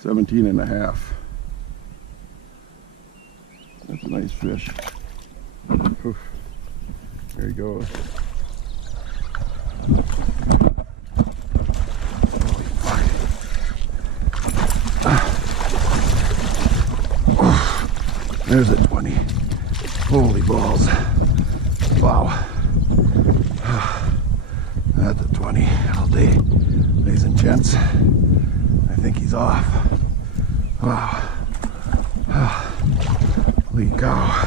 17 and a half. That's a nice fish. Oof. There he goes. There's a 20. Holy balls. Wow. That's a 20 all day. Ladies and gents, I think he's off. Wow. Holy cow.